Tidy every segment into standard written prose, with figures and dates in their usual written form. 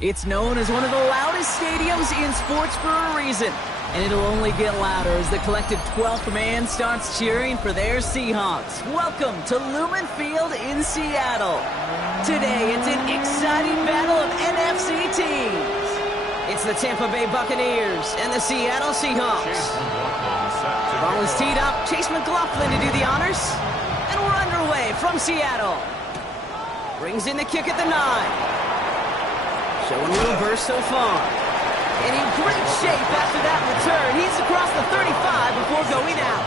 It's known as one of the loudest stadiums in sports for a reason. And it'll only get louder as the collective 12th man starts cheering for their Seahawks. Welcome to Lumen Field in Seattle. Today, it's an exciting battle of NFC teams. It's the Tampa Bay Buccaneers and the Seattle Seahawks. Ball is teed up. Chase McLaughlin to do the honors. And we're underway from Seattle. Brings in the kick at the 9. Showing a little burst so far. And in great shape after that return. He's across the 35 before going out.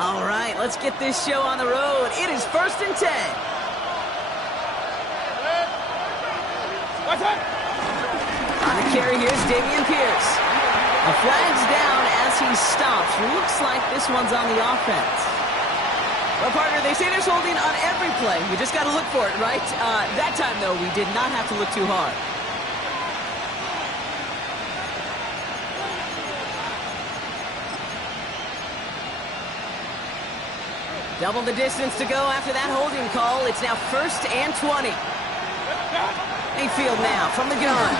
All right, let's get this show on the road. It is 1st and 10. What's up? On the carry, here's Dameon Pierce. A flag's down as he stops. Looks like this one's on the offense. Well, partner, they say there's holding on every play. You just got to look for it, right? That time, though, we did not have to look too hard. Double the distance to go after that holding call. It's now 1st and 20. Mayfield now from the gun.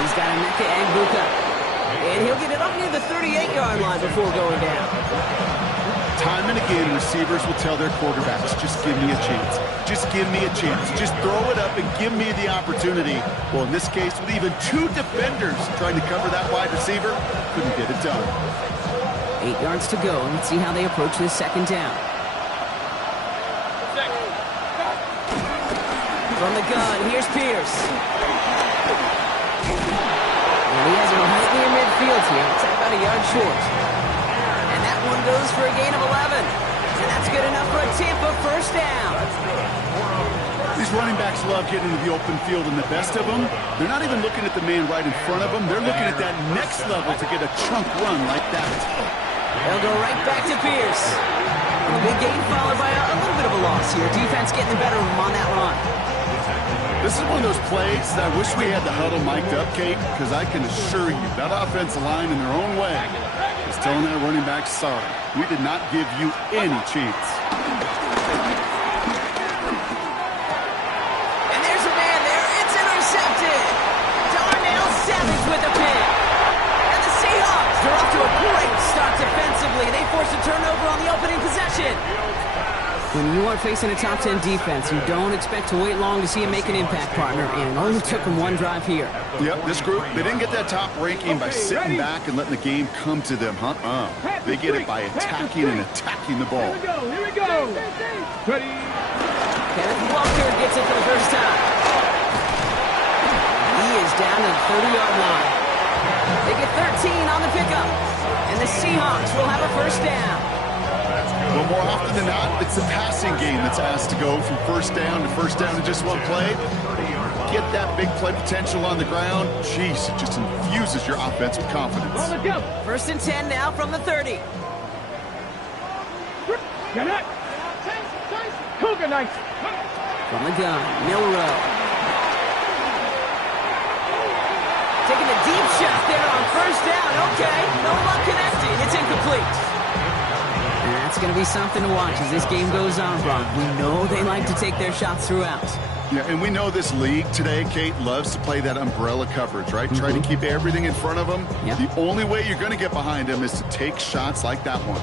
He's got Emeka Egbuka. And he'll get it up near the 38-yard line before going down. Time and again, receivers will tell their quarterbacks, just give me a chance. Just give me a chance. Just throw it up and give me the opportunity. Well, in this case, with even 2 defenders trying to cover that wide receiver, couldn't get it done. 8 yards to go. Let's see how they approach this 2nd down. From the gun, here's Pierce. And he has him right near midfield here. It's about a yard short. And that one goes for a gain of 11. And that's good enough for a Tampa 1st down. These running backs love getting into the open field, and the best of them, they're not even looking at the man right in front of them. They're looking at that next level to get a chunk run like that. They'll go right back to Pierce. And the big gain followed by a little bit of a loss here. Defense getting the better of him on that run. This is one of those plays that I wish we had the huddle mic'd up, Kate, because I can assure you that offensive line in their own way is telling that running back, sorry, we did not give you any chance. And there's a man there. It's intercepted. Darnell Savage with a pick. And the Seahawks are off to a great start defensively. They force a turnover on the opening possession. When you are facing a top 10 defense, you don't expect to wait long to see him make an impact, partner, and it only took him 1 drive here. Yep, this group, they didn't get that top ranking by sitting back and letting the game come to them, huh? They get it by attacking and attacking the ball. Here we go. Ready. Kenneth Walker gets it for the first time. He is down to the 30-yard line. They get 13 on the pickup, and the Seahawks will have a 1st down. Well, more often than not, it's the passing game that's asked to go from 1st down to 1st down in just 1 play. Get that big play potential on the ground. Jeez, it just infuses your offense with confidence. 1st and 10 now from the 30. Get it. Cougar Knights. From the gun, Milrow. Taking a deep shot there on 1st down. Okay, no luck connected. It's incomplete. And that's going to be something to watch as this game goes on, Brock. We know they like to take their shots throughout. Yeah, and we know this league today, Kate, loves to play that umbrella coverage, right? Try to keep everything in front of them. Yep. The only way you're going to get behind them is to take shots like that one.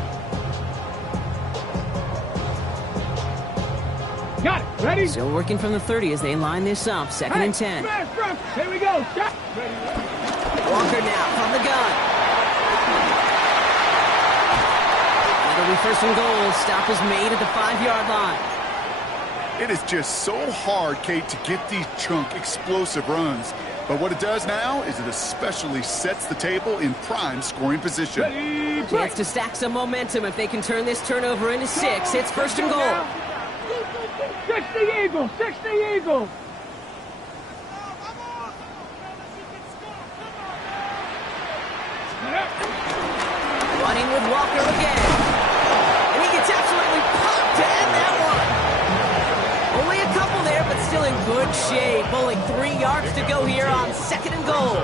Got it. Ready? Still working from the 30 as they line this up. 2nd and 10. Here we go. Shot. Walker now from the gun. It'll be 1st and goal. Stop is made at the 5-yard line. It is just so hard, Kate, to get these chunk, explosive runs. But what it does now is it especially sets the table in prime scoring position. Ready. Chance to stack some momentum if they can turn this turnover into 6. It's 1st and goal. 60 Eagles. 60 Eagles. Running with Walker again. And he gets absolutely popped to end that one. Only a couple there, but still in good shape. Only 3 yards to go here on 2nd and goal.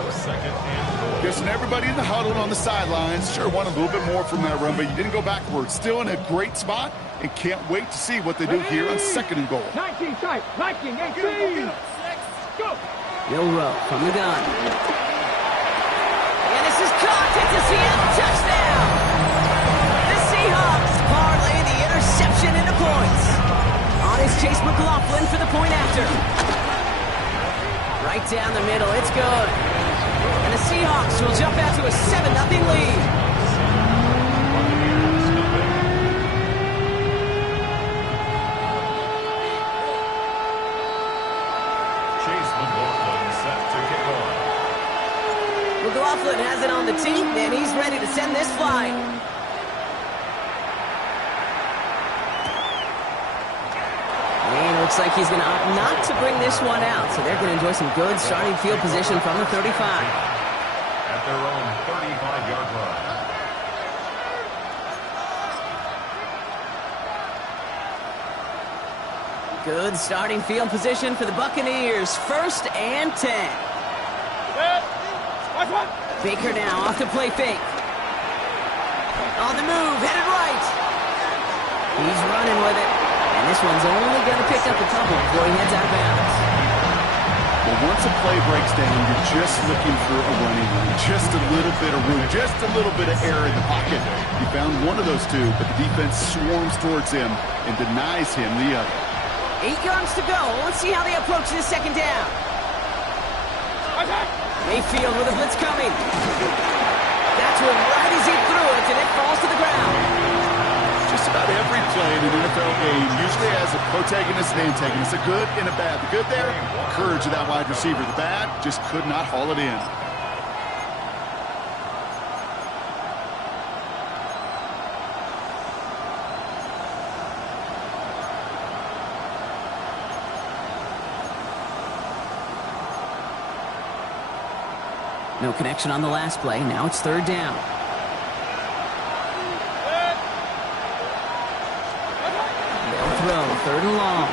Guessing everybody in the huddle on the sidelines sure want a little bit more from that run, but you didn't go backwards. Still in a great spot and can't wait to see what they do here on 2nd and goal. 19 tight. 19, 18. Go. Milroe from the gun. And this is caught. It's a Seattle touchdown. The Seahawks parlay the interception into points. On is Chase McLaughlin for the point after. Right down the middle. It's good. And the Seahawks will jump out to a 7-0 lead. McLaughlin has it on the tee, and he's ready to send this flying. And it looks like he's going to opt not to bring this one out, so they're going to enjoy some good starting field position from the 35. At their own 35-yard line. Good starting field position for the Buccaneers. 1st and 10. Baker now off the play fake. On the move, headed right. He's running with it. And this one's only going to pick up a couple before he heads out of bounds. Well, once a play breaks down, you're just looking for a running room. Just a little bit of room, just a little bit of air in the pocket. He found one of those two, but the defense swarms towards him and denies him the other. 8 yards to go. Let's see how they approach this 2nd down. Mayfield with a blitz coming. That's one right as he threw it, and it falls to the ground. Just about every play in an NFL game usually has a protagonist and antagonist, a good and a bad. The good there, courage of that wide receiver. The bad, just could not haul it in. No connection on the last play. Now it's 3rd down. They'll throw 3rd and long.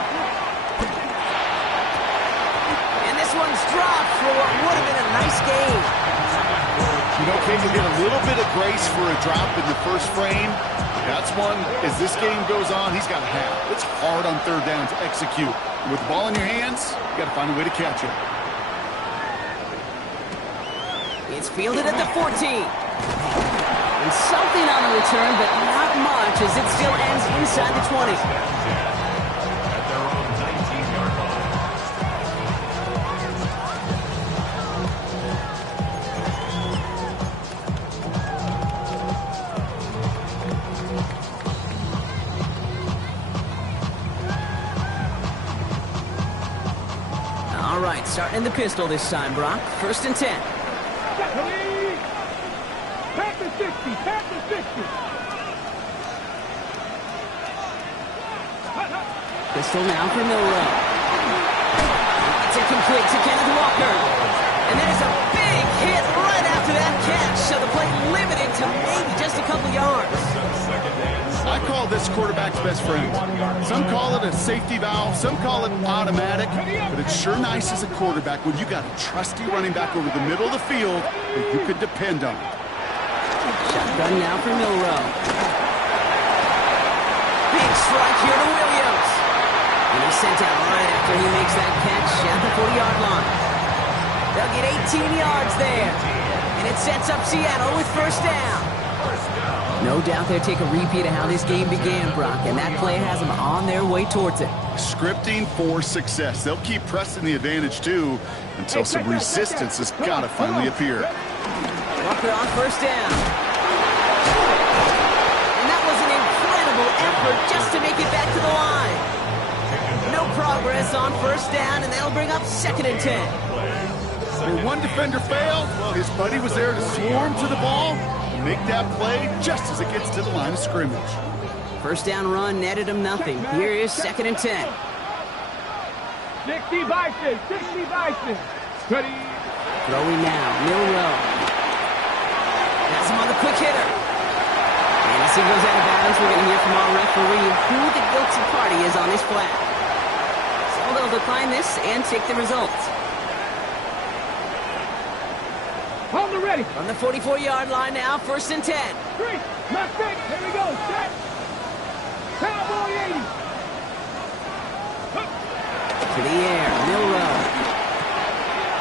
And this one's dropped for what would have been a nice game. You know, Kate, you'll get a little bit of grace for a drop in the first frame. That's one, as this game goes on, he's got to have. It's hard on 3rd down to execute. With the ball in your hands, you got to find a way to catch it. It's fielded at the 14. And something on the return, but not much, as it still ends inside the 20. At their own 19-yard line. All right, starting in the pistol this time, Brock. 1st and 10. Panther 60, Panther 60. Pistol now for Milroe. It's incomplete to Kenneth Walker. And there's a big hit right after that catch, so the play limited to maybe just a couple yards. I call this quarterback's best friend. Some call it a safety valve, some call it automatic, but it's sure nice as a quarterback when you got a trusty running back over the middle of the field that you could depend on. Shotgun now for Milroe. Big strike here to Williams. And he's sent out right after he makes that catch at the 40-yard line. They'll get 18 yards there. And it sets up Seattle with 1st down. No doubt they'll take a repeat of how this game began, Brock, and that play has them on their way towards it. Scripting for success. They'll keep pressing the advantage, too, until some resistance has got to finally appear. Walker on 1st down. And that was an incredible effort just to make it back to the line. No progress on 1st down, and they'll bring up 2nd and 10. When one defender failed, well, his buddy was there to swarm to the ball and make that play just as it gets to the line of scrimmage. 1st down run netted him nothing. Here is 2nd and 10. 60 Bison, 60 Bison. Ready. Throwing now, Milroe. That's him on the quick hitter. And as he goes out of bounds, we're going to hear from our referee who the guilty party is on this flag. So they'll will decline this and take the results. On the ready. From the 44-yard line now, 1st and 10. 3, left fake. Here we go. Set. Cowboy 80. To the air, Milrow.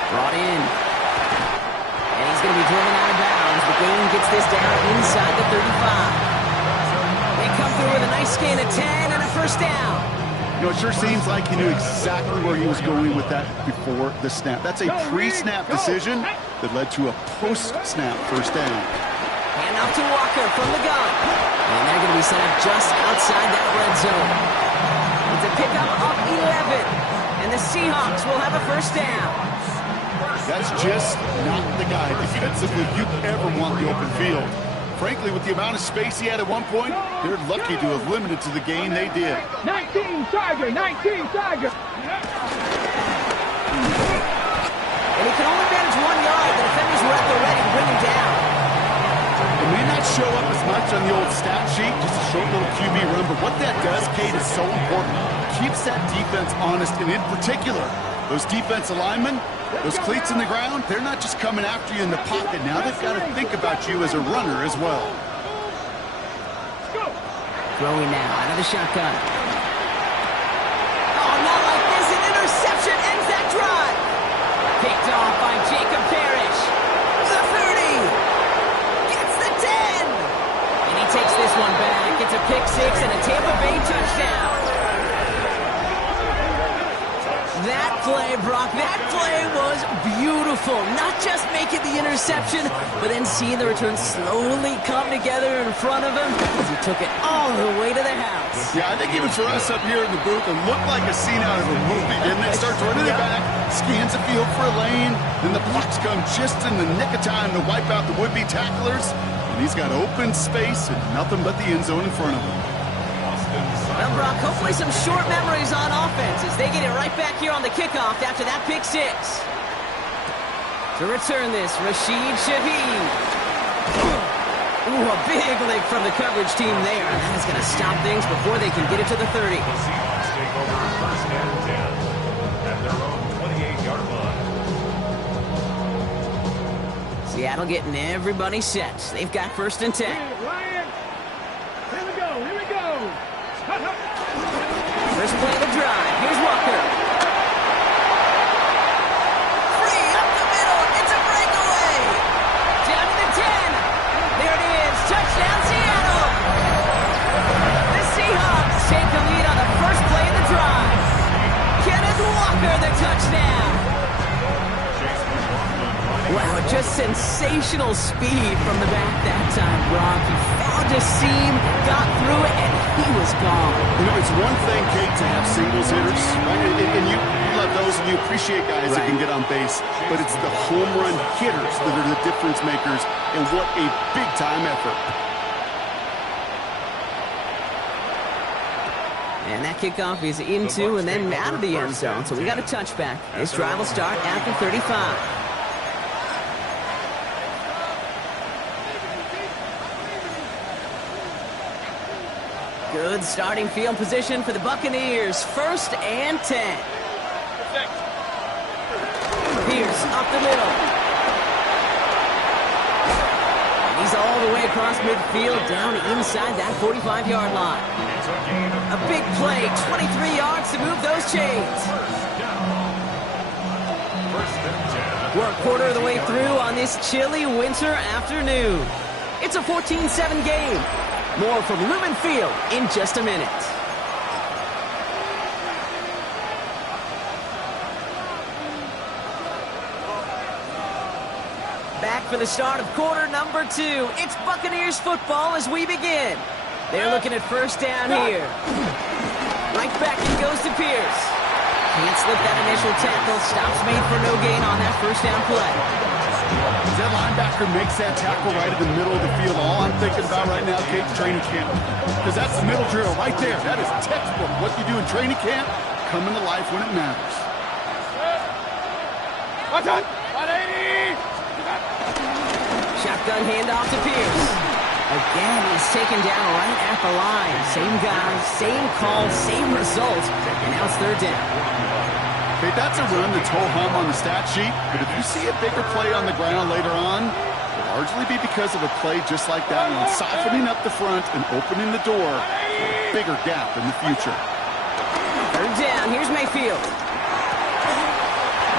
Brought in. And he's going to be driven out of bounds. The game gets this down inside the 35. They come through with a nice gain of 10 and a 1st down. You know, it sure seems like he knew exactly where he was going with that before the snap. That's a pre-snap decision that led to a post-snap 1st down. Hand off to Walker from the gun. And they're going to be set up just outside that red zone. It's a pickup of 11. And the Seahawks will have a 1st down. That's just not the guy defensively you ever want the open field. Frankly, with the amount of space he had at one point, they're lucky to have limited to the gain they did. 19 Tiger, 19 Tiger. And he can only manage 1 yard. The defenders were at the ready to bring him down. It may not show up as much on the old stat sheet, just a short little QB run, but what that does, Kate, is so important. Keeps that defense honest, and in particular, those defense linemen, those cleats in the ground, they're not just coming after you in the pocket. Now they've got to think about you as a runner as well. Throwing now out of the shotgun. Oh, not like this. An interception ends that drive. Picked off by Jacob Parrish. The 30. Gets the 10. And he takes this one back. It's a pick 6 and a Tampa Bay touchdown. That play, Brock, that play was beautiful. Not just making the interception, but then seeing the return slowly come together in front of him as he took it all the way to the house. Yeah, I think even for us up here in the booth, it looked like a scene out of a movie, didn't it? Starts running it back, scans the field for a lane, then the blocks come just in the nick of time to wipe out the would-be tacklers, and he's got open space and nothing but the end zone in front of him. Well, Brock, hopefully some short memories on offense as they get it right back here on the kickoff after that pick 6. To return this, Rashid Shaheed. Ooh, a big lick from the coverage team there. And that is going to stop things before they can get it to the 30. The Seahawks take over 1st and 10 at their own 28-yard line. Seattle getting everybody set. They've got 1st and 10. Ryan. Here we go. Here we go. First play of the drive. Here's Walker. Free up the middle. It's a breakaway. Down to the 10. There it is. Touchdown, Seattle. The Seahawks take the lead on the first play of the drive. Kenneth Walker, the touchdown. Wow, just sensational speed from the back that time, Brock. He found a seam, got through it, and he was gone. You know, it's one thing, Kate, to have singles hitters, right? And you love those and you appreciate guys that can get on base. But it's the home run hitters that are the difference makers, and what a big-time effort. And that kickoff is into and then out of the end zone, so we got a touchback. This drive will start after 35. Good starting field position for the Buccaneers. 1st and 10. Pierce up the middle. And he's all the way across midfield down inside that 45-yard line. A big play, 23 yards to move those chains. We're a quarter of the way through on this chilly winter afternoon. It's a 14-7 game. More from Lumen Field in just a minute. Back for the start of quarter number 2. It's Buccaneers football as we begin. They're looking at 1st down here. Right back it goes to Pierce. Can't slip that initial tackle. Stops made for no gain on that 1st down play. That linebacker makes that tackle right in the middle of the field. All I'm thinking about right now, Kate, training camp. Because that's the middle drill right there. That is textbook. What you do in training camp, coming to life when it matters. What's up? 180! Shotgun handoff to Pierce. Again, he's taken down right at the line. Same guy, same call, same result. And now it's third down. Okay, that's a run that's ho-hum on the stat sheet, but if you see a bigger play on the ground later on, it'll largely be because of a play just like that one, softening up the front and opening the door for a bigger gap in the future. Third down, here's Mayfield.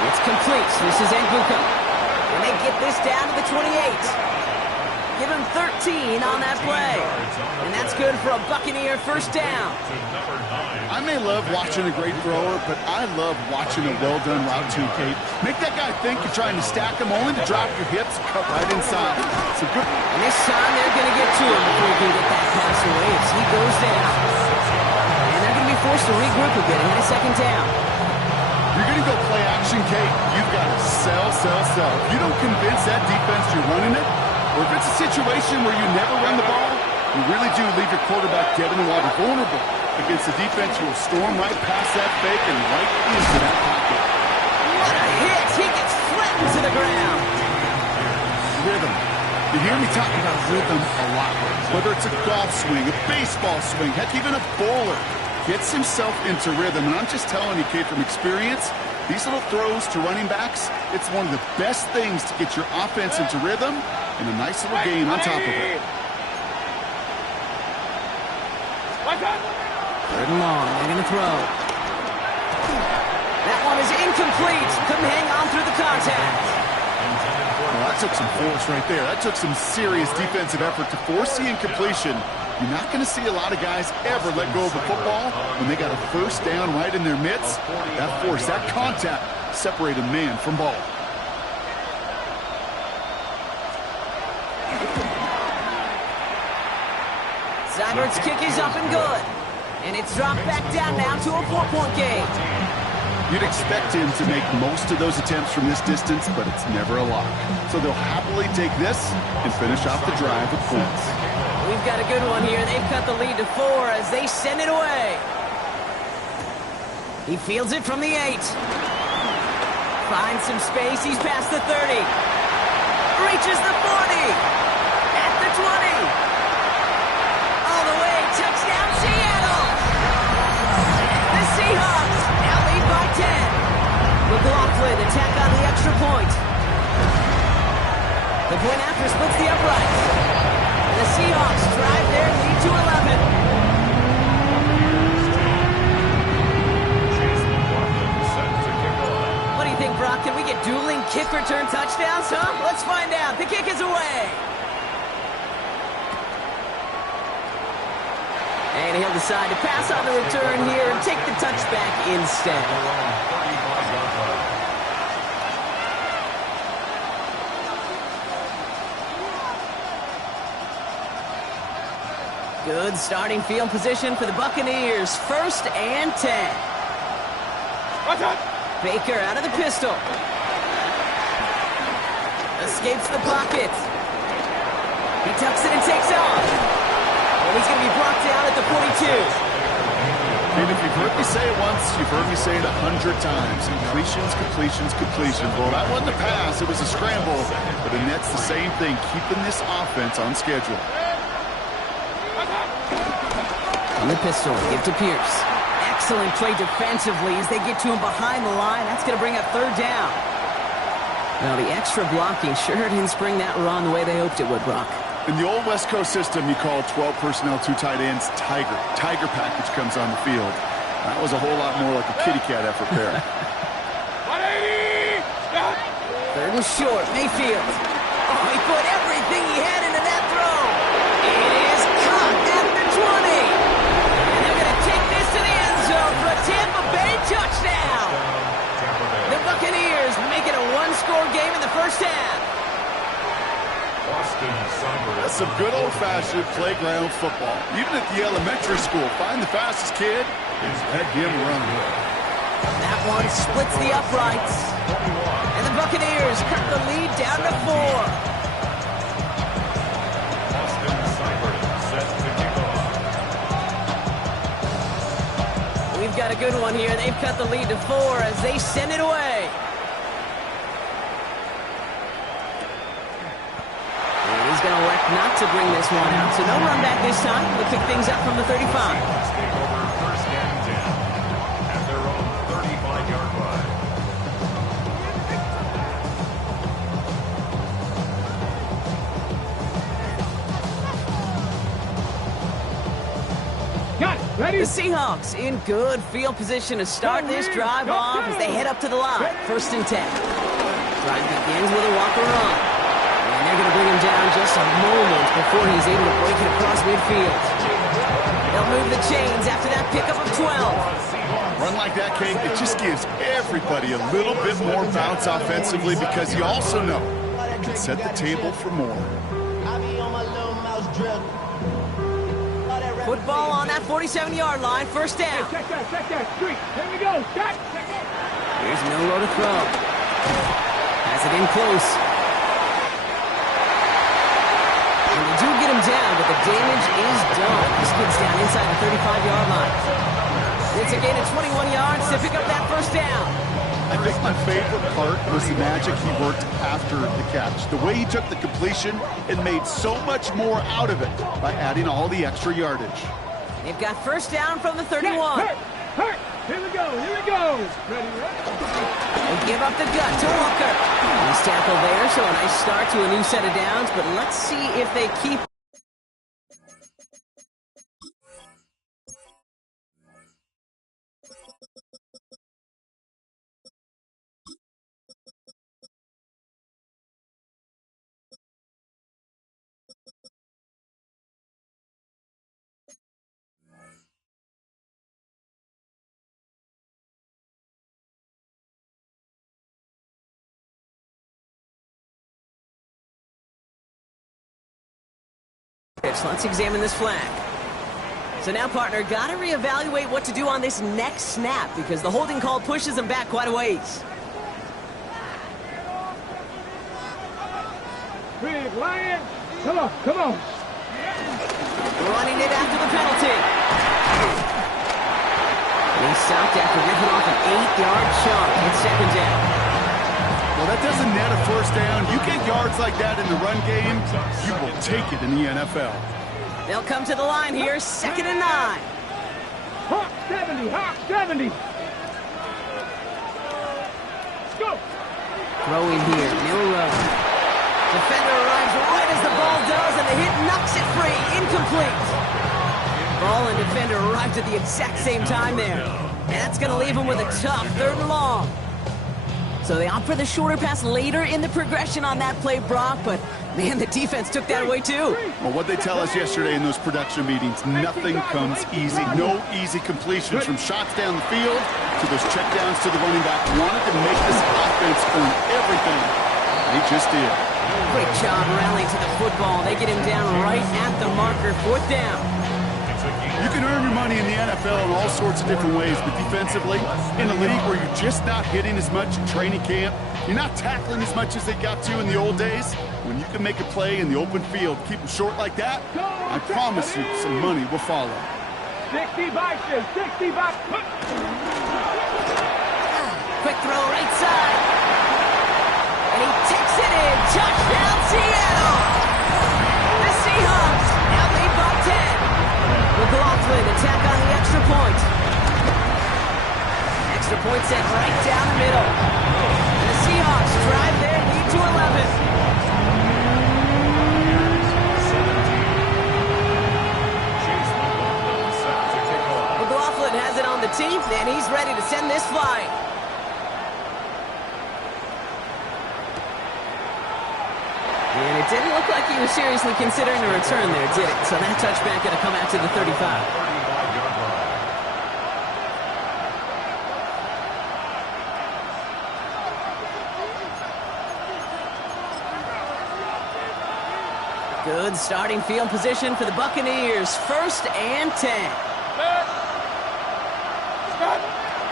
It's complete. This is Nguka. And they get this down to the 28. Give him 13 on that play. And that's good for a Buccaneer first down. I may love watching a great thrower, but I love watching a well-done route too, Kate. Make that guy think you're trying to stack him only to drop your hips and cut right inside. It's a good... And this time they're going to get to him before he can get that pass away as he goes down. And they're going to be forced to regroup a bit in a second down. You're going to go play action, Kate. You've got to sell. If you don't convince that defense you're running it, or if it's a situation where you never run the ball, you really do leave your quarterback dead in the water, vulnerable against a defense who will storm right past that fake and right into that pocket. What a hit! He gets flattened to the ground. Rhythm. You hear me talking about rhythm a lot. Whether it's a golf swing, a baseball swing, heck, even a bowler gets himself into rhythm. And I'm just telling you, kid, from experience, these little throws to running backs, it's one of the best things to get your offense into rhythm and a nice little gain on top of it. Third and long. They're going to throw. That one is incomplete. Couldn't hang on through the contact. Well, that took some force right there. That took some serious defensive effort to force the incompletion. You're not going to see a lot of guys ever let go of the football when they got a first down right in their midst. That force, that contact, separated man from ball. Seibert's kick is up and good. And it's dropped back down now to a 4-point game. You'd expect him to make most of those attempts from this distance, but it's never a lock. So they'll happily take this and finish off the drive with points. We've got a good one here. They've cut the lead to 4 as they send it away. He fields it from the 8. Finds some space. He's past the 30. Reaches the 40. At the 20. All the way. Touchdown, Seattle. The Seahawks now lead by 10. McLaughlin attack on the extra point. The point after splits the uprights. The Seahawks drive their lead to 11. What do you think, Brock? Can we get dueling kick return touchdowns, huh? Let's find out. The kick is away. And he'll decide to pass on the return here and take the touchback instead. Good starting field position for the Buccaneers. 1st and 10. Baker out of the pistol. Escapes the pocket. He tucks it and takes off. And he's going to be brought down at the 42. And if you've heard me say it once, you've heard me say it 100 times. Completions. Well, that wasn't a pass. It was a scramble. But the net's the same thing, keeping this offense on schedule. On the pistol, give to Pierce. Excellent play defensively as they get to him behind the line. That's going to bring up 3rd down. Well, the extra blocking sure didn't spring that run the way they hoped it would, Brock. In the old West Coast system, you call 12 personnel, 2 tight ends, Tiger. Tiger package comes on the field. That was a whole lot more like a kitty cat effort there. 3rd and short, Mayfield. Oh, he put everything he had into that throw. It is caught at the 20. And they're going to take this to the end zone for a Tampa Bay touchdown. The Buccaneers make it a 1-score game in the first half. That's some good old-fashioned playground football. Even at the elementary school, find the fastest kid and let him run. That one splits the uprights. And the Buccaneers cut the lead down to 4. We've got a good one here. They've cut the lead to 4 as they send it away. And he's going to elect not to bring this one out. So no run back this time. We'll pick things up from the 35. Seahawks take over first and 10 at their own 35-yard line. Got it. Ready? The Seahawks in good field position to start this drive off as they head up to the line. First and 10. Drive begins with a walker run. And they're going to bring him down just a moment before he's able to break it across midfield. They'll move the chains after that pickup of 12. Run like that, King, it just gives everybody a little bit more bounce offensively because you also know you can set the table for more. Football on that 47-yard line. First down. Check that street. Here we go. Check. Here's Milroe to throw. Has it in close. And they do get him down, but the damage is done. This kid's down inside the 35-yard line. It's a gain of 21 yards to pick up that first down. I think my favorite part was the magic he worked after the catch. The way he took the completion and made so much more out of it by adding all the extra yardage. They've got first down from the 31. Hurt. Here we go. Ready. They give up the gut to Walker. Nice tackle there, so a nice start to a new set of downs, but let's see if they keep. Let's examine this flag. So now, partner, got to reevaluate what to do on this next snap because the holding call pushes him back quite a ways. Big Lion. Come on. Running it after the penalty. And he's stopped after ripping off an 8-yard chunk. It's second down. Well, that doesn't net a first down. You get yards like that in the run game, you will take it in the NFL. They'll come to the line here, second and 9. Hawk 70. Let's go. Throw in here, Milroe. Defender arrives right as the ball does, and the hit knocks it free. Incomplete. Ball and defender arrived at the exact same time there. And that's going to leave him with a tough third and long. So they opt for the shorter pass later in the progression on that play, Brock, but man, the defense took that away too. Well, what they tell us yesterday in those production meetings, nothing comes easy. No easy completions from shots down the field to those checkdowns to the running back. Wanted to make this offense earn everything. They just did. Great job rallying to the football. They get him down right at the marker, fourth down. You can earn your money in the NFL in all sorts of different ways, but defensively, in a league where you're just not hitting as much in training camp, you're not tackling as much as they got to in the old days, when you can make a play in the open field, keep them short like that, I promise you some money will follow. 60 boxes. Quick throw right side. And he takes it in. Touchdown, Seattle. The Seahawks now lead by 10. McLaughlin attack on the extra point. Extra point set right down the middle. And the Seahawks drive their lead to 11. McLaughlin has it on the team, and he's ready to send this flying. And it didn't look like he was seriously considering a return there, did it? So that touchback going to come out to the 35. Good starting field position for the Buccaneers. First and 10.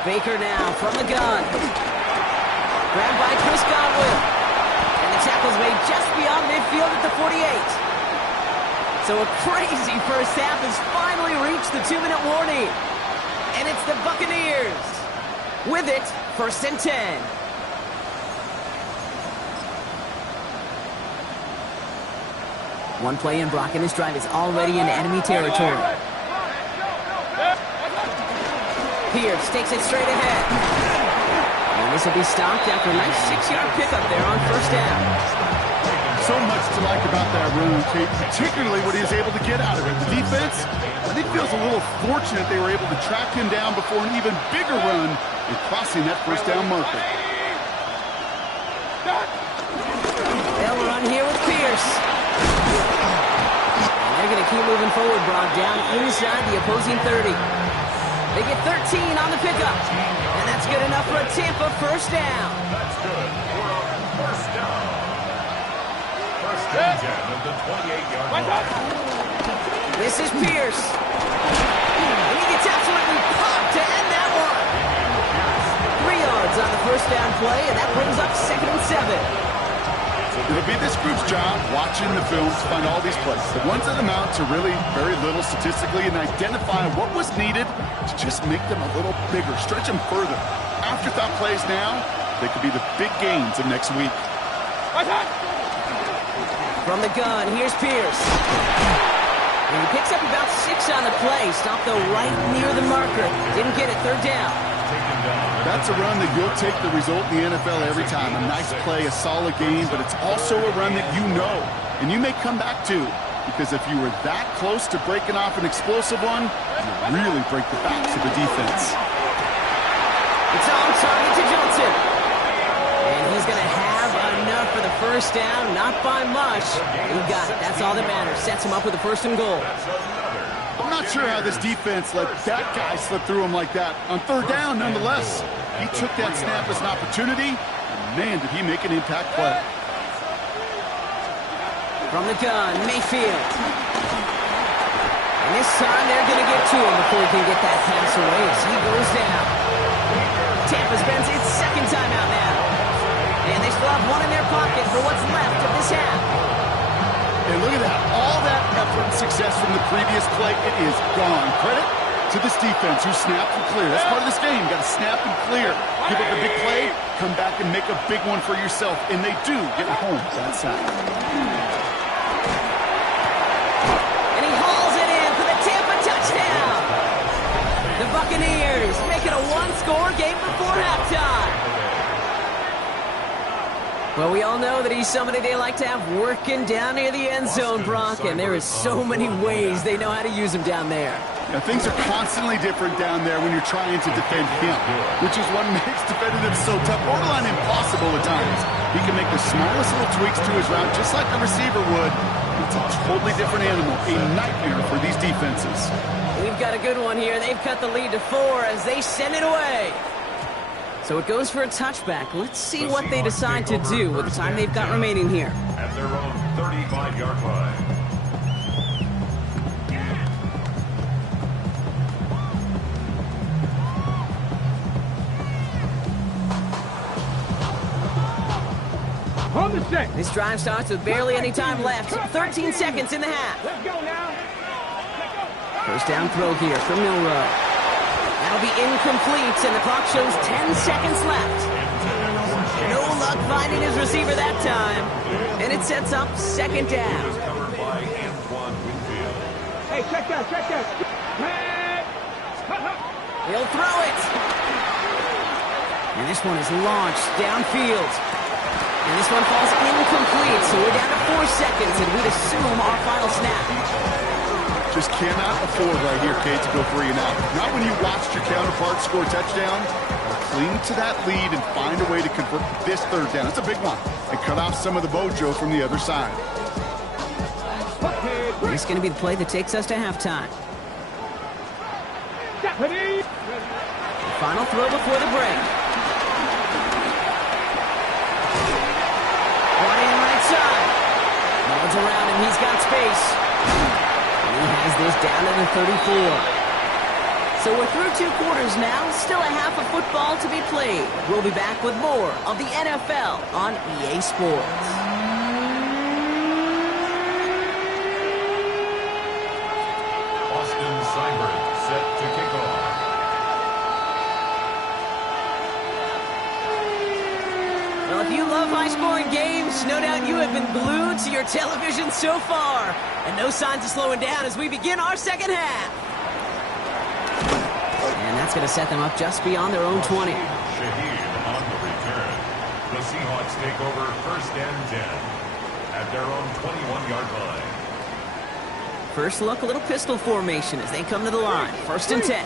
Baker now from the gun. Grabbed by Chris Godwin. Tackles made just beyond midfield at the 48. So a crazy first half has finally reached the 2-minute warning. And it's the Buccaneers. With it, first and 10. One play in, Brock, and this drive is already in enemy territory. Pierce takes it straight ahead. And this will be stopped after a nice 6-yard pickup there on first down. So much to like about that run, Kate, particularly what he was able to get out of it. The defense, I think, feels a little fortunate they were able to track him down before an even bigger run and crossing that first down marker. They'll run here with Pierce. And they're going to keep moving forward, Brock, down inside the opposing 30. They get 13 on the pickup. And that's good enough for a Tampa first down. That's good for a first down. First and 10 at the 28-yard line. This is Pierce. And he gets absolutely popped to end that one. 3 yards on the first down play, and that brings up 2nd and 7. It'll be this group's job watching the film to find all these plays. The ones that amount to really very little statistically and identify what was needed to just make them a little bigger, stretch them further. Afterthought plays now, they could be the big gains of next week. From the gun, here's Pierce. And he picks up about 6 on the play. Stopped though right near the marker. Didn't get it, 3rd down. That's a run that you'll take the result in the NFL every time. A nice play, a solid game, but it's also a run that you know and you may come back to, because if you were that close to breaking off an explosive one, you really break the backs of the defense. It's on target to Johnson. And he's going to have enough for the first down, not by much. He got it. That's all that matters. Sets him up with a 1st and goal. I'm not sure how this defense let that guy slip through him like that. On 3rd down, nonetheless, he took that snap as an opportunity, and man, did he make an impact play. From the gun, Mayfield. And this time they're going to get to him before he can get that pass away as he goes down. Tampa spends its 2nd timeout now. And they still have one in their pocket for what's left of this half. And look at that. All that effort and success from the previous play, it is gone. Credit to this defense who snapped and clear. That's part of this game. You got to snap and clear. Give up a big play, come back and make a big one for yourself. And they do get home that side. And he hauls it in for the Tampa touchdown. The Buccaneers make it a 1-score game before halftime. Well, we all know that he's somebody they like to have working down near the end zone, Brock, and there is so many ways they know how to use him down there. Now, things are constantly different down there when you're trying to defend him, which is what makes defending him so tough, borderline impossible at times. He can make the smallest little tweaks to his route, just like a receiver would. It's a totally different animal, a nightmare for these defenses. We've got a good one here. They've cut the lead to 4 as they send it away. So it goes for a touchback. Let's see what they decide to do with the time they've got remaining here. At their own 35-yard line. Hold the set. This drive starts with barely any time left. 13 seconds in the half. Let's go now. First down throw here from Milroe. That'll be incomplete, and the clock shows 10 seconds left. No luck finding his receiver that time. And it sets up 2nd down. Covered by Antoine Winfield. Hey, check that. He'll throw it. And this one is launched downfield. And this one falls incomplete, so we're down to 4 seconds, and we'd assume our final snap. Just cannot afford right here, Kate, to go 3 and out. Not when you watched your counterpart score a touchdown. Cling to that lead and find a way to convert this 3rd down. That's a big one. And cut off some of the mojo from the other side. This is going to be the play that takes us to halftime. Deputy. The final throw before the break. Right side. Molds around him. He's got space. And he has this down to the 34. So we're through 2 quarters now. Still a half of football to be played. We'll be back with more of the NFL on EA Sports. Austin Seibert set to kick off. Well, if you love high-scoring games, no doubt you have been been glued to your television so far. And no signs of slowing down as we begin our second half. And that's going to set them up just beyond their own 20. Shaheed on the return. The Seahawks take over 1st and 10 at their own 21-yard line. First look, a little pistol formation as they come to the line. 1st and 10.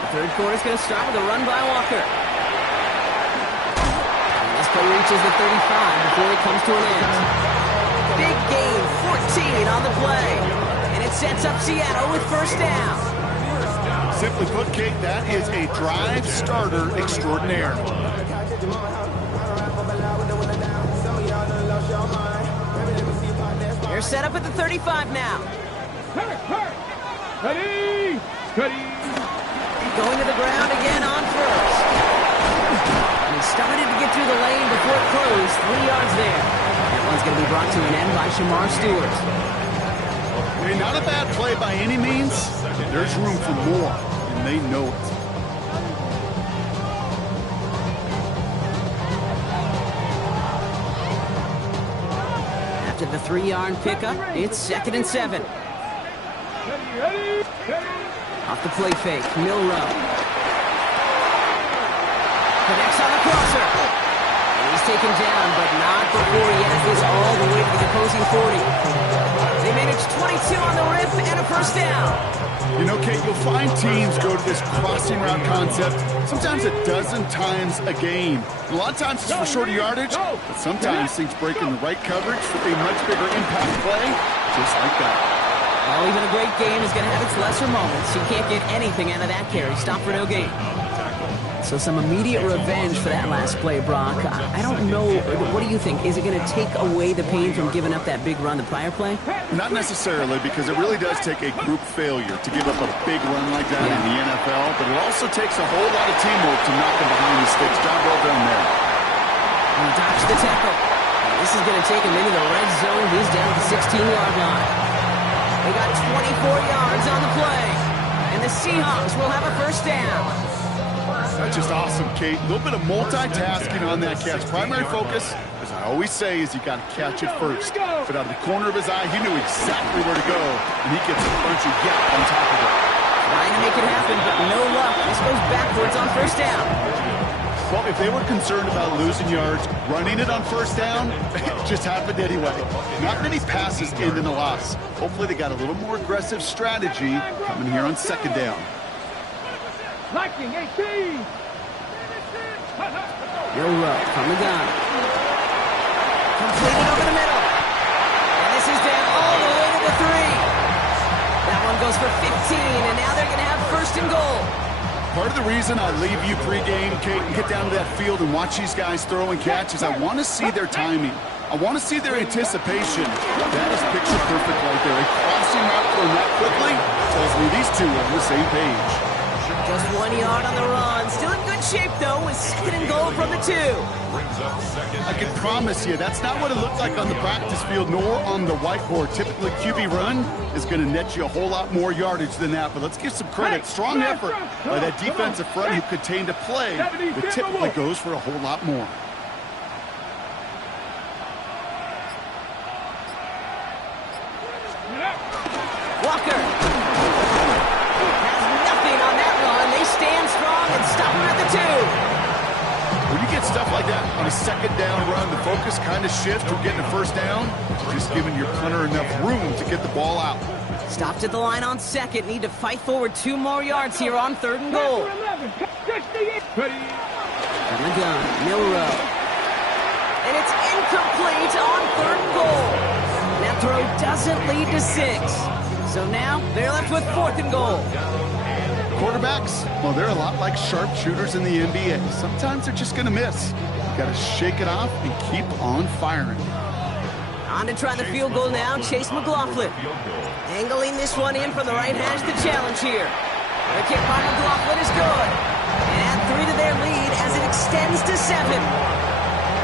The third quarter is going to start with a run by Walker. And this play reaches the 35 before it comes to an end. Big gain, 14 on the play. And it sets up Seattle with 1st down. Simply put, Kate, that is a drive starter extraordinaire. They're set up at the 35 now. Ready! Ready! Going to the ground again on 1st. And he started to get through the lane before it closed. 3 yards there. That one's going to be brought to an end by Shamar Stewart. I mean, not a bad play by any means. There's room for more, and they know it. After the 3-yard pickup, it's 2nd and 7. Off the play fake, Milroe. Connects on the crosser. And he's taken down, but not before he has this all the way to the opposing 40. They manage 22 on the rip and a 1st down. You know, Kate, you'll find teams go to this crossing route concept sometimes a dozen times a game. A lot of times it's for shorter yardage, but sometimes things break in the right coverage for a much bigger impact play, just like that. Well, even a great game is going to have its lesser moments. You can't get anything out of that carry. Stop for no gain. So some immediate revenge for that last play, Brock. I don't know. What do you think? Is it going to take away the pain from giving up that big run the prior play? Not necessarily, because it really does take a group failure to give up a big run like that in the NFL, but it also takes a whole lot of teamwork to knock them behind the sticks. Job well done there. He dodged the tackle. This is going to take him into the red zone. He's down at the 16-yard line. They got 24 yards on the play, and the Seahawks will have a 1st down. That's just awesome, Kate. A little bit of multitasking on that catch. Primary focus, as I always say, is you got to catch it first. But out of the corner of his eye, he knew exactly where to go, and he gets a bunch of gap on top of it. Trying to make it happen, but no luck. This goes backwards on 1st down. Well, if they were concerned about losing yards, running it on 1st down, it just happened anyway. Not many passes end in a loss. Hopefully they got a little more aggressive strategy coming here on 2nd down. Blocking 18. Milroe from the gun. Completed over the middle. And this is down all the way to the 3. That one goes for 15, and now they're going to have 1st and goal. Part of the reason I leave you pregame, Kate, and get down to that field and watch these guys throw and catch is I want to see their timing. I want to see their anticipation. That is picture perfect right there. A crossing route thrown that quickly tells me these two are on the same page. Just 1 yard on the run. Still in good shape, though, with 2nd and goal from the 2. I can promise you, that's not what it looked like on the practice field, nor on the whiteboard. Typically, QB run is going to net you a whole lot more yardage than that. But let's give some credit. Strong effort by that defensive front who contained a play that typically goes for a whole lot more. Walker has nothing on that run. They stand strong and stop him at the 2. When you get stuff like that on a 2nd down run, the focus kind of shifts from getting a 1st down, just giving your punter enough room to get the ball out. Stopped at the line on 2nd. Need to fight forward 2 more yards here on 3rd and goal. From the gun, Milroe. And it's incomplete on 3rd and goal. That throw doesn't lead to 6. So now they're left with 4th and goal. Quarterbacks, well, they're a lot like sharpshooters in the NBA. Sometimes they're just going to miss. You got to shake it off and keep on firing. On to try the field goal now, Chase McLaughlin. Angling this one in from the right hash, the challenge here. The kick by McLaughlin is good. And add 3 to their lead as it extends to 7.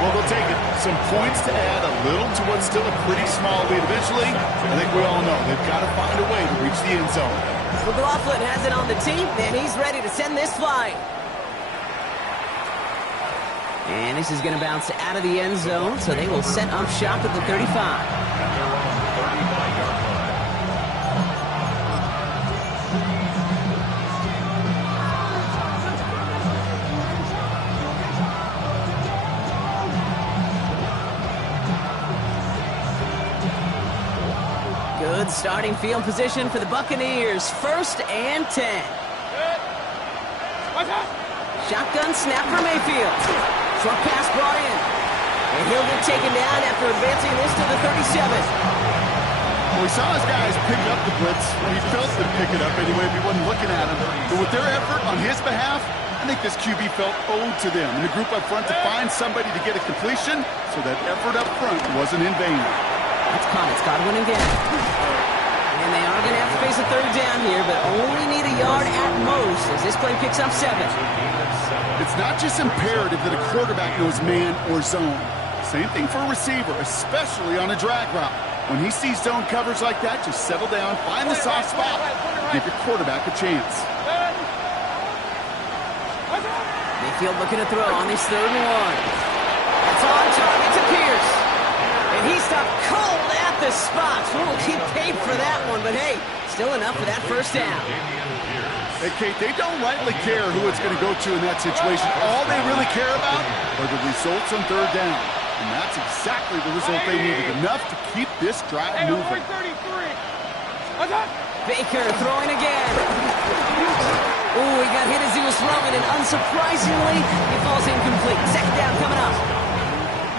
Well, they'll take it. Some points to add a little to what's still a pretty small lead. Eventually, I think we all know they've got to find a way to reach the end zone. McLaughlin has it on the tee, and he's ready to send this flying. And this is going to bounce out of the end zone, so they will set up shop at the 35. At their own 35-yard line. Good starting field position for the Buccaneers. 1st and 10. Shotgun snap for Mayfield. Short pass brought in. And he'll get taken down after advancing this to the 37. Well, he saw his guys pick up the blitz. Well, he felt them pick it up anyway if he wasn't looking at him. But with their effort on his behalf, I think this QB felt owed to them and the group up front to find somebody to get a completion, so that effort up front wasn't in vain. That's caught. It's Godwin again. And they are going to have to face a 3rd down here, but only need a yard at most as this play picks up 7. It's not just imperative that a quarterback knows man or zone. Same thing for a receiver, especially on a drag route. When he sees zone coverage like that, just settle down, find the soft spot, give your quarterback a chance. Mayfield looking to throw on this 3rd and 1. That's on target to Pierce. And he stopped cold at the spot. Ooh, he paid for that one, but hey, still enough for that 1st down. Hey, Kate, they don't rightly care who it's going to go to in that situation. All they really care about are the results on 3rd down. And that's exactly the result they needed, enough to keep this drive moving. Baker throwing again. Ooh, he got hit as he was throwing, and unsurprisingly, he falls incomplete. 2nd down coming up.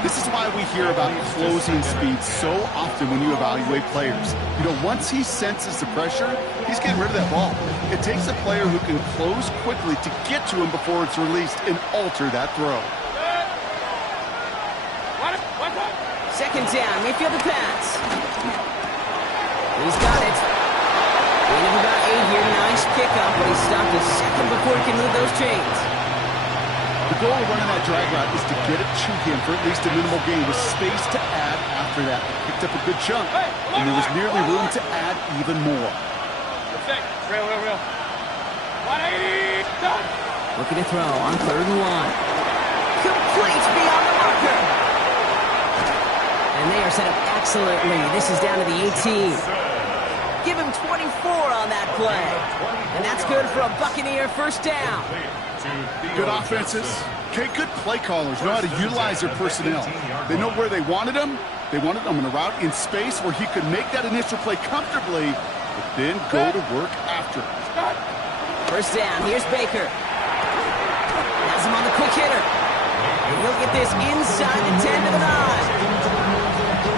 This is why we hear about closing speed so often when you evaluate players. You know, once he senses the pressure, he's getting rid of that ball. It takes a player who can close quickly to get to him before it's released and alter that throw. 2nd down, Mayfield to pass. He's got it. Gain of about 8 here. Nice pickup, but he stopped a second before he can move those chains. The goal of running that drag route is to get it to him for at least a minimal gain with space to add after that. Picked up a good chunk, and there was nearly room to add even more. Real. 180. Done. Looking to throw on 3rd and 1. Complete beyond the marker. And they are set up excellently. This is down to the 18. Give him 24 on that play. And that's good for a Buccaneer 1st down. Good offenses. Okay, good play callers know how to utilize their personnel. They know where they wanted him. They wanted him in a route in space where he could make that initial play comfortably, but then go to work after. 1st down. Here's Baker. Has him on the quick hitter. And he'll get this inside the 10 to the 9.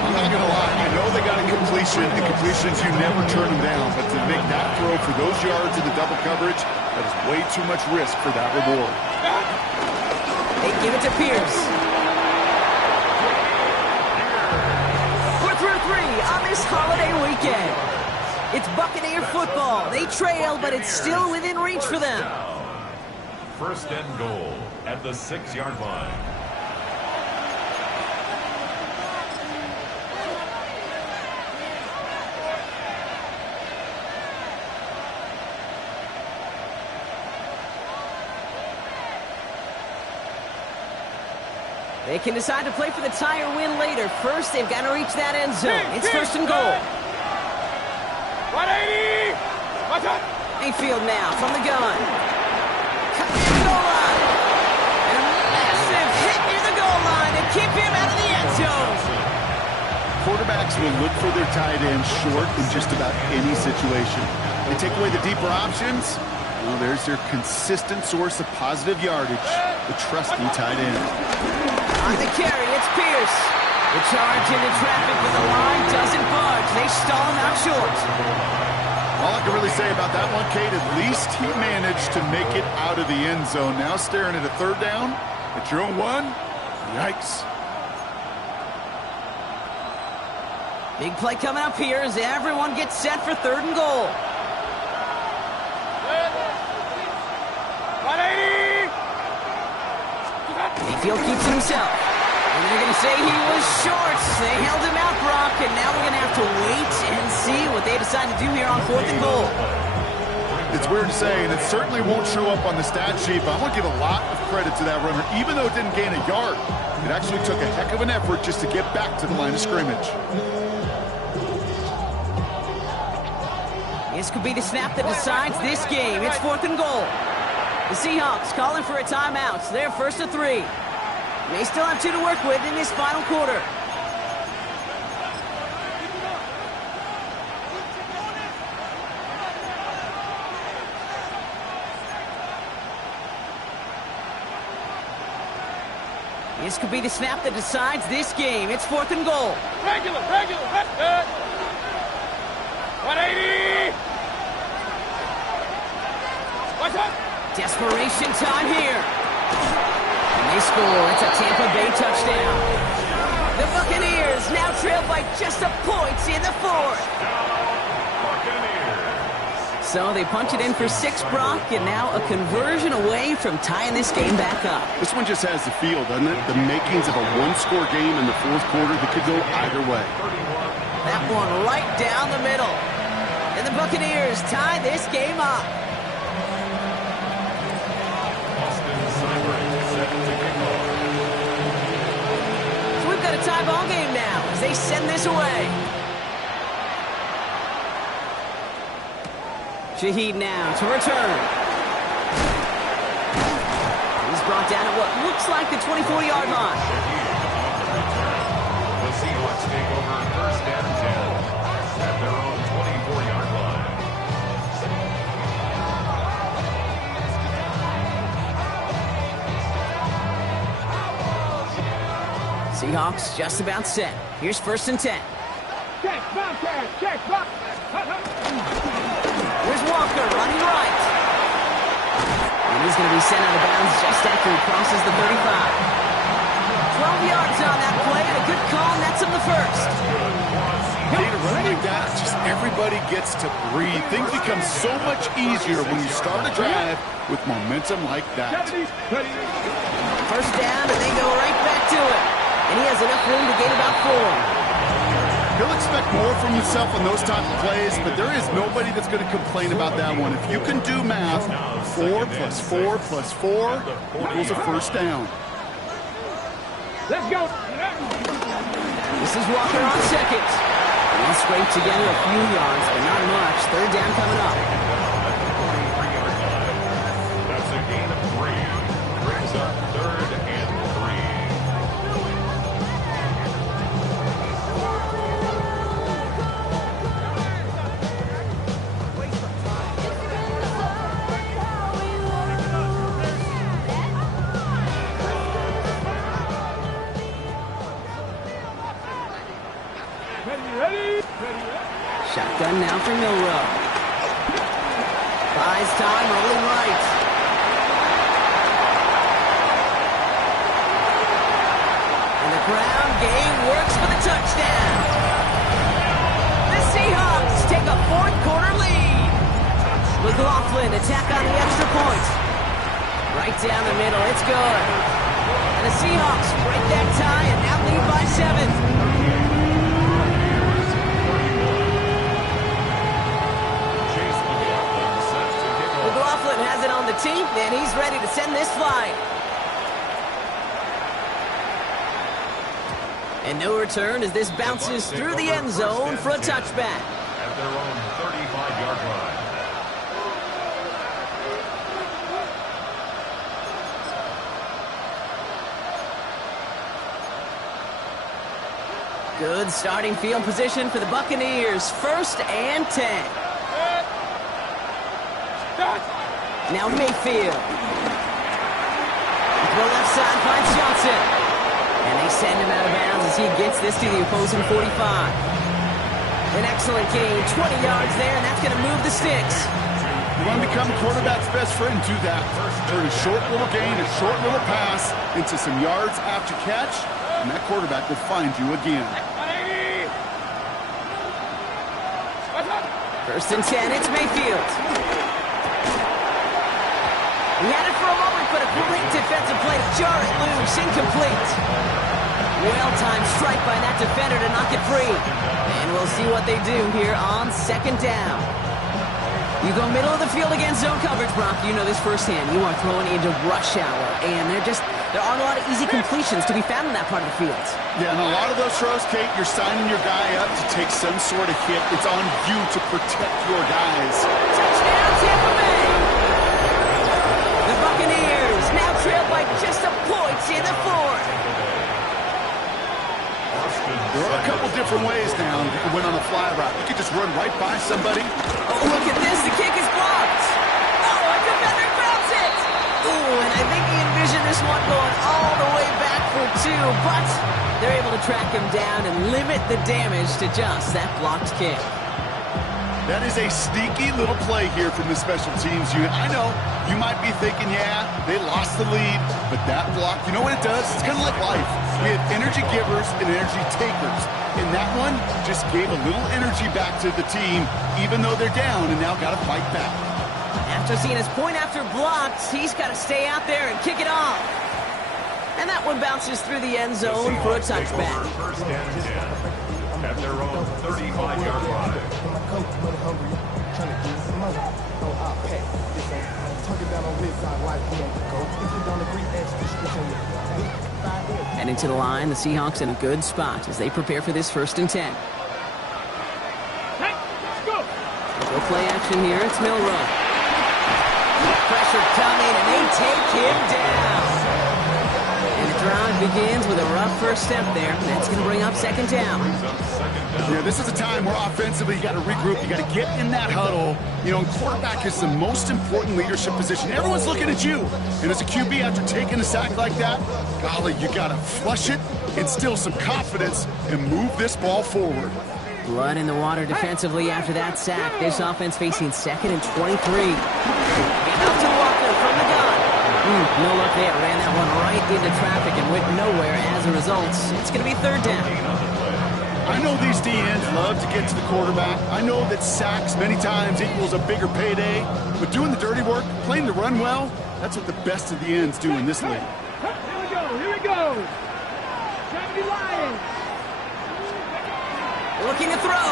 I'm not going to lie. I know they got a completion, and completions, you never turn them down. But to make that throw for those yards in the double coverage, that is way too much risk for that reward. They give it to Pierce. We're through 3 on this holiday weekend. It's Buccaneer football. They trail, but it's still within reach for them. 1st and goal at the 6-yard line. They can decide to play for the tie or win later. First, they've got to reach that end zone. It's 1st and goal. 180. Mayfield now from the gun. Cut near the goal line. And a massive hit near the goal line to keep him out of the end zone. Quarterbacks will look for their tight end short in just about any situation. They take away the deeper options. Well, there's their consistent source of positive yardage, the trusty tight end. On the carry, it's Pierce. The charge into traffic, but the line doesn't budge. They stall him out short. All I can really say about that one, Kate, at least he managed to make it out of the end zone. Now staring at a 3rd down at your own 1. Yikes. Big play coming up here as everyone gets set for 3rd and goal. 180. Mayfield keeps it himself. And they're going to say he was short. They held him out, Brock, and now we're going to have to wait and see what they decide to do here on 4th and goal. It's weird to say, and it certainly won't show up on the stat sheet, but I'm going to give a lot of credit to that runner. Even though it didn't gain a yard, it actually took a heck of an effort just to get back to the line of scrimmage. This could be the snap that decides this game. It's 4th and goal. The Seahawks calling for a timeout. So they're 1st and 3. They still have 2 to work with in this final quarter. This could be the snap that decides this game. It's 4th and goal. Regular. 180. Watch out. Desperation time here. And they score. It's a Tampa Bay touchdown. The Buccaneers now trail by just a point in the 4th. So they punch it in for 6, Brock, and now a conversion away from tying this game back up. This one just has the feel, doesn't it? The makings of a one-score game in the 4th quarter that could go either way. That one right down the middle. And the Buccaneers tie this game up. So we've got a tie ball game now as they send this away. Shaheed now to return. He's brought down at what looks like the 24-yard line. The Seahawks take over 1st and 10 at their own 24-yard line. Seahawks just about set. Here's 1st and 10. Check, Bobcat. Check, Bob. Here's Walker running right. And he's going to be sent out of bounds just after he crosses the 35. 12 yards on that play, and a good call nets him the 1st. Hey, to run like that, just everybody gets to breathe. Things become so much easier when you start a drive with momentum like that. 1st down, and they go right back to it. And he has enough room to gain about 4. He'll expect more from himself on those type of plays, but there is nobody that's going to complain about that one. If you can do math, 4 plus 4 plus 4 equals a 1st down. Let's go. This is Walker on 2nd. He'll scrape together a few yards, but not much. 3rd down coming up. That's a gain of 3. Brings up 3rd and 3. Shotgun now for Milrow. Buys time, rolling right. And the ground game works for the touchdown. The Seahawks take a 4th quarter lead. McLaughlin attack on the extra point. Right down the middle, it's good. And the Seahawks break that tie and now lead by 7. McLaughlin has it on the tee, and he's ready to send this flying. And no return as this bounces through the end zone for a touchback. At their own 35-yard line. Good starting field position for the Buccaneers. 1st and 10. Now Mayfield. To the left side finds Johnson. And they send him out of bounds as he gets this to the opposing 45. An excellent gain. 20 yards there, and that's going to move the sticks. You want to become a quarterback's best friend, do that. Turn a short little gain, a short little pass into some yards after catch, and that quarterback will find you again. 1st and 10, it's Mayfield. He had it for a moment, but a great defensive play to jar it loose, incomplete. Well-timed strike by that defender to knock it free. And we'll see what they do here on 2nd down. You go middle of the field against zone coverage, Brock. You know this firsthand. You are throwing into rush hour, and there aren't a lot of easy completions to be found in that part of the field. Yeah, and a lot of those throws, Kate, you're signing your guy up to take some sort of hit. It's on you to protect your guys. Touchdown, Tampa Bay! The Buccaneers now trail by just a point in the fourth. There are a couple different ways now you can win on a fly route. You could just run right by somebody. Oh, look at this. The kick is blocked. Oh, a defender grabs it. Ooh, and I think he envisioned this one going all the way back for two, but they're able to track him down and limit the damage to just that blocked kick. That is a sneaky little play here from the special teams unit. I know you might be thinking, yeah, they lost the lead, but that block, you know what it does? It's kind of like life. We have energy givers and energy takers. And that one just gave a little energy back to the team, even though they're down and now got to fight back. After seeing his point after blocked, he's got to stay out there and kick it off. And that one bounces through the end zone for a touchback. First and 10 at their own 35-yard line. Heading to the line, the Seahawks in a good spot as they prepare for this 1st and 10. Hey, go! Go play action here. It's Milroe. Pressure coming, and they take him down. And the drive begins with a rough first step there. That's going to bring up 2nd down. Yeah, this is a time where offensively you got to regroup. You got to get in that huddle. You know, and quarterback is the most important leadership position. Everyone's looking at you. And as a QB, after taking a sack like that, golly, you got to flush it, instill some confidence, and move this ball forward. Blood in the water defensively after that sack. This offense facing 2nd and 23. Out to Walker from the gun. No luck there. Ran that one right into traffic and went nowhere as a result. It's going to be 3rd down. I know these DNs love to get to the quarterback. I know that sacks many times equals a bigger payday. But doing the dirty work, playing the run well, that's what the best of the ends do in this league. Here we go, here we go! Trying to be Lions! Looking to throw.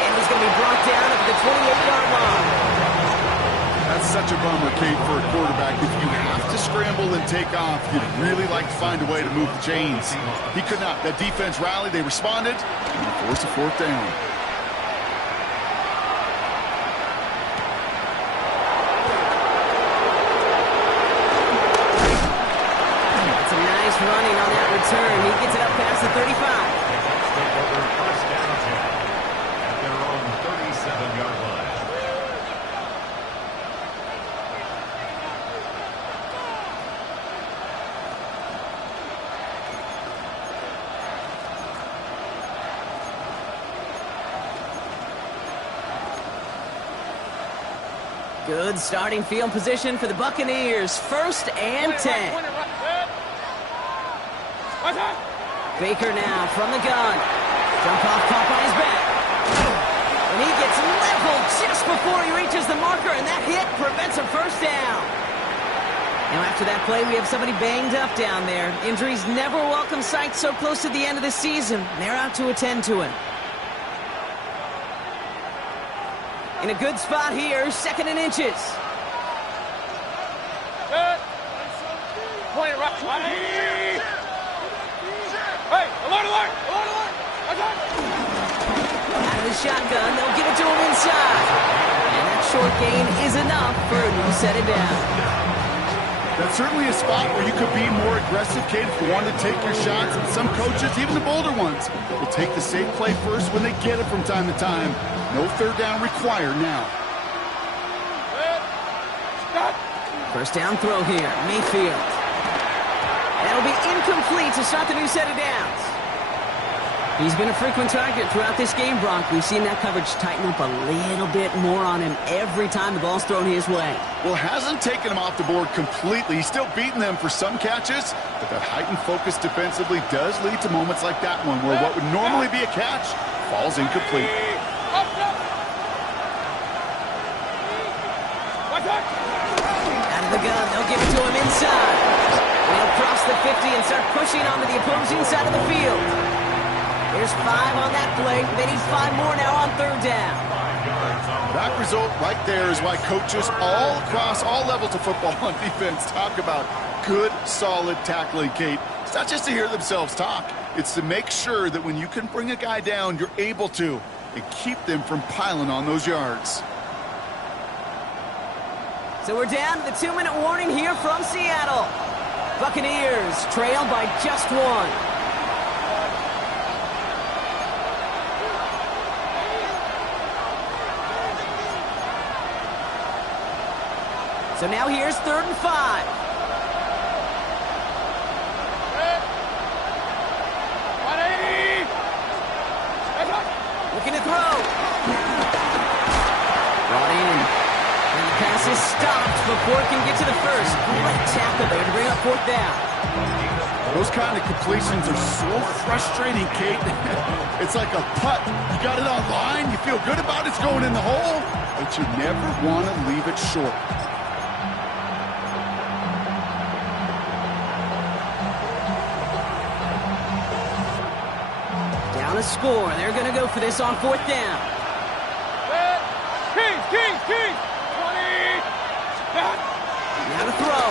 And he's going to be brought down at the 28-yard line. That's such a bummer, Kate, for a quarterback. If you have to scramble and take off, you'd really like to find a way to move the chains. He could not. That defense rallied, they responded, and forced a 4th down. It's a nice running on that return. He gets it up past the 35. Take over 1st and 10 at their own 37-yard line. Good starting field position for the Buccaneers. 1st and 10. Baker now from the gun. Jump off Popeye's back. And he gets leveled just before he reaches the marker, and that hit prevents a 1st down. Now after that play, we have somebody banged up down there. Injuries never a welcome sight so close to the end of the season. They're out to attend to him. In a good spot here, 2nd and inches. Good. Point right. Hey, alert, alert, alert, alert. Out of the shotgun, they'll give it to him inside. And that short gain is enough for a new set it down. That's certainly a spot where you could be more aggressive, Kate, if you want to take your shots. And some coaches, even the bolder ones, will take the safe play first when they get it from time to time. No 3rd down required now. 1st down throw here, Mayfield. That'll be incomplete to start the new set of downs. He's been a frequent target throughout this game, Brock. We've seen that coverage tighten up a little bit more on him every time the ball's thrown his way. Well, hasn't taken him off the board completely. He's still beating them for some catches, but that heightened focus defensively does lead to moments like that one where what would normally be a catch falls incomplete. Out of the gun, they'll give it to him inside. They'll cross the 50 and start pushing onto the opposing side of the field. There's 5 on that play. They need 5 more now on 3rd down. That result right there is why coaches all across all levels of football on defense talk about good, solid tackling, Kate. It's not just to hear themselves talk. It's to make sure that when you can bring a guy down, you're able to, and keep them from piling on those yards. So we're down to the 2-minute warning here from Seattle. Buccaneers trail by just 1. So now here's 3rd and 5. Looking to throw. Brought in. And the pass is stopped before it can get to the first. Great tackle there to bring up 4th down. Those kind of completions are so frustrating, Kate. It's like a putt. You got it on line. You feel good about it's going in the hole, but you never want to leave it short. Down a score. They're going to go for this on 4th down. Kings! 20! Now to throw.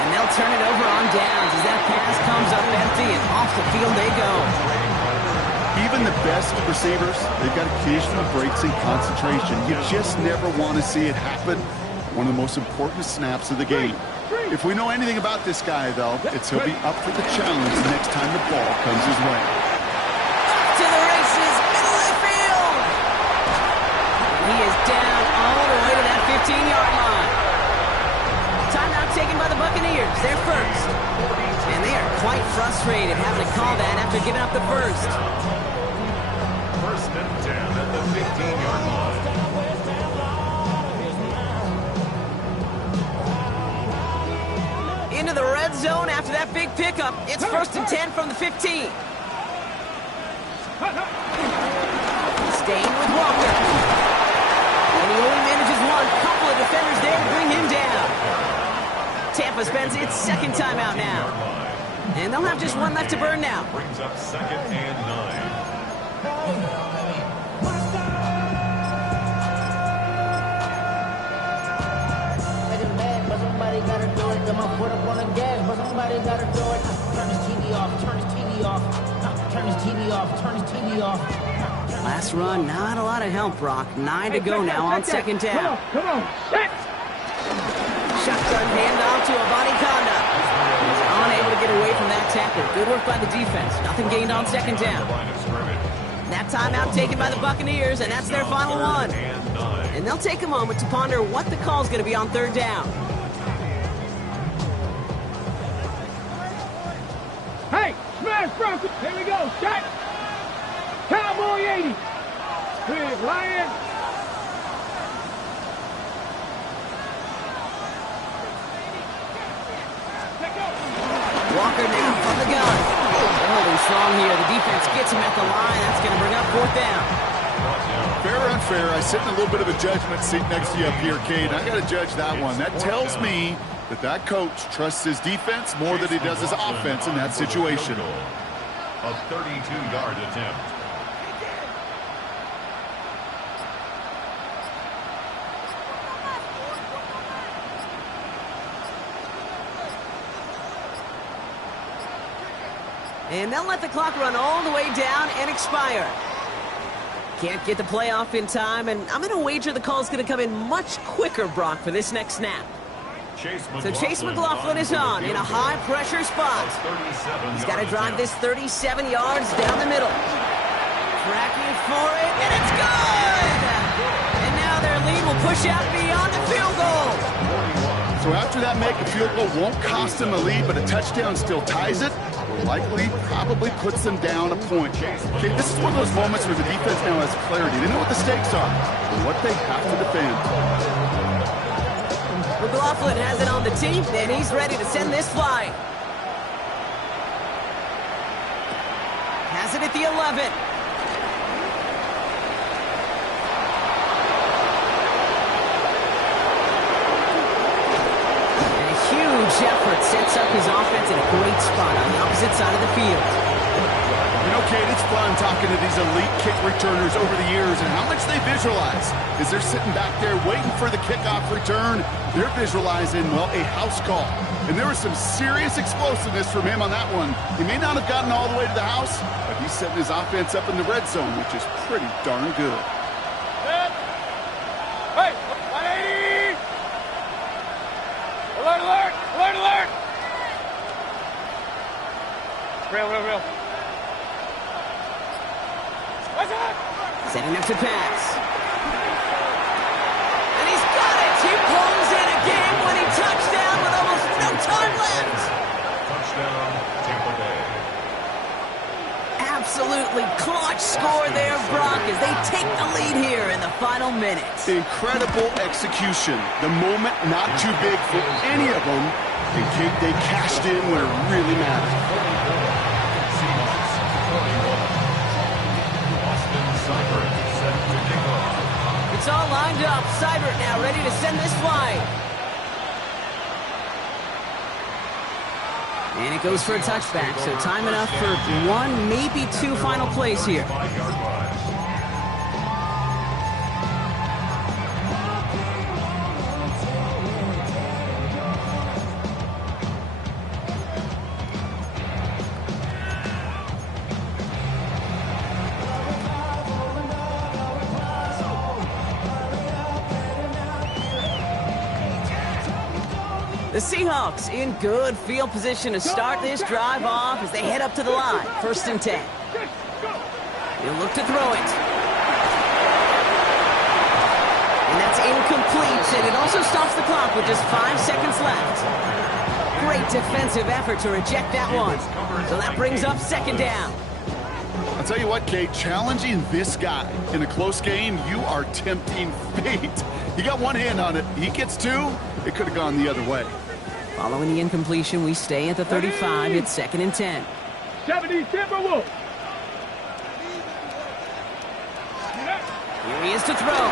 And they'll turn it over on downs as that pass comes up empty and off the field they go. Even the best receivers, they've got occasional breaks in concentration. You just never want to see it happen. One of the most important snaps of the game. If we know anything about this guy, though, it's he'll be up for the challenge the next time the ball comes his way. To the races, middle of the field. He is down all the way to that 15-yard line. Timeout taken by the Buccaneers. They're first. And they are quite frustrated having to call that after giving up the first. 1st and 10 at the 15-yard line. Into the red zone after that big pickup. It's 1st and 10 from the 15. Staying with Walker. And he only manages one. Couple of defenders there to bring him down. Tampa spends its 2nd timeout now. And they'll have just 1 left to burn now. Brings up 2nd and 9. Somebody gotta do it. Come on, put up on the gas, but somebody gotta do it. Turn his TV off. Turn his TV off. Turn his TV off. Turn his TV off. Last run, not a lot of help, Brock. 9 to go now on 2nd down. Come on. Set! Shotgun handoff to Avani Conda. He's unable to get away from that tackle. Good work by the defense. Nothing gained on 2nd down. That timeout taken by the Buccaneers, and that's their final one. And they'll take a moment to ponder what the call is going to be on 3rd down. Hey, smash Bronco. Here we go. Set. Cowboy 80. Big Lion. Walker now from the gun. They're holding strong here. The defense gets him at the line. That's going to bring up 4th down. Fair or unfair, I sit in a little bit of a judgment seat next to you up here, Kate. I got to judge that one. That tells me that coach trusts his defense more than he does his offense in that situation. A 32-yard attempt. And they'll let the clock run all the way down and expire. Can't get the play off in time, and I'm going to wager the call's going to come in much quicker, Brock, for this next snap. So Chase McLaughlin is on in a high-pressure spot. He's got to drive this 37 yards down the middle. Tracking for it, and it's good! And now their lead will push out beyond the field goal. So after that make, a field goal won't cost them a lead, but a touchdown still ties it. Likely, probably puts them down a point. Okay, this is one of those moments where the defense now has clarity. They know what the stakes are and what they have to defend. McLaughlin has it on the tee, and he's ready to send this flying. Has it at the 11. And a huge Shepard sets up his offense in a great spot on the opposite side of the field. You know, Kate, it's fun talking to these elite kick returners over the years and how much they visualize. As they're sitting back there waiting for the kickoff return, they're visualizing, well, a house call. And there was some serious explosiveness from him on that one. He may not have gotten all the way to the house, but he's setting his offense up in the red zone, which is pretty darn good. Hey, 180! Alert, alert! Alert, alert! Real. What's up? Setting up to pass. And he's got it! He pulls in a game-winning touchdown with almost no time left! Touchdown, Tampa Bay. Absolutely clutch score there, Brock, as they take the lead here in the final minutes. Incredible execution. The moment not too big for any of them. And Kate, they cashed in when it really mattered. Seahawks, 41. Austin Seibert set to kick off. It's all lined up. Seibert now ready to send this flight. And it goes for a touchback, so time enough for one, maybe two final plays here. 5-yard line. The Seahawks in good field position to start this drive off as they head up to the line. 1st and 10. He'll look to throw it. And that's incomplete, and it also stops the clock with just 5 seconds left. Great defensive effort to reject that one. So that brings up 2nd down. I'll tell you what, Kate, challenging this guy in a close game, you are tempting fate. You got one hand on it. He gets two, it could have gone the other way. Following the incompletion, we stay at the 35. It's 2nd and 10. 70 Timberwolves. Here he is to throw.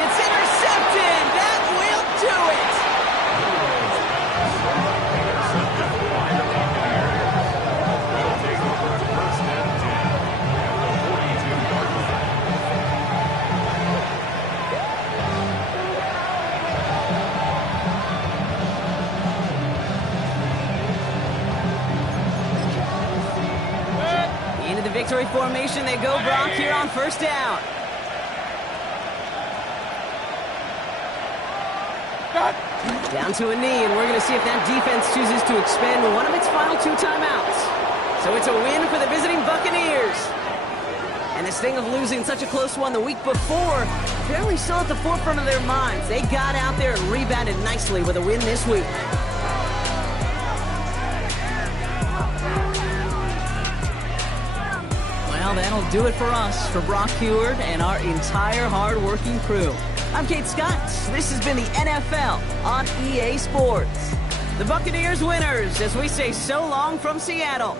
It's intercepted. That will do it. Intercepted by the Buccaneers. Will take over 1st and 10 at the 42-yard line. Into the victory formation they go, Brock, here on 1st down. Down to a knee, and we're going to see if that defense chooses to expend one of its final 2 timeouts. So it's a win for the visiting Buccaneers. And this thing of losing such a close one the week before, apparently still at the forefront of their minds. They got out there and rebounded nicely with a win this week. Well, that'll do it for us, for Brock Huard and our entire hard-working crew. I'm Kate Scott. This has been the NFL on EA Sports. The Buccaneers winners as we say so long from Seattle.